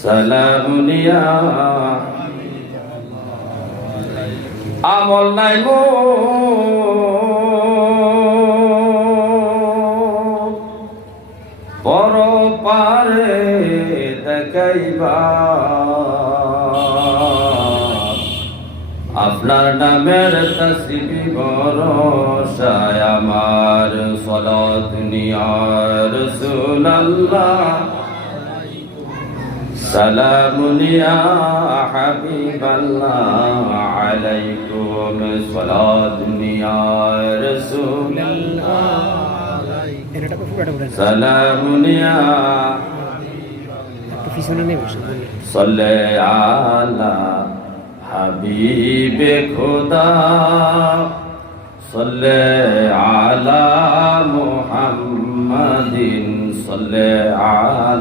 সালামুনিয়া আমল নাই মো পর পারে দেখাইবা আপনার নামের তসবিহ ভরসায় আমার সালাত দুনিয়া রাসূলুল্লাহ সালামুন ইয়া হাবিবাল্লাহ আলাইকুম সালাতুন ইয়া রাসূলুল্লাহ সালামুন ইয়া সাল্লি আলা হাবিবে খুদা সাল্লি আলা মুহাম্মাদিন সাল্লি আলা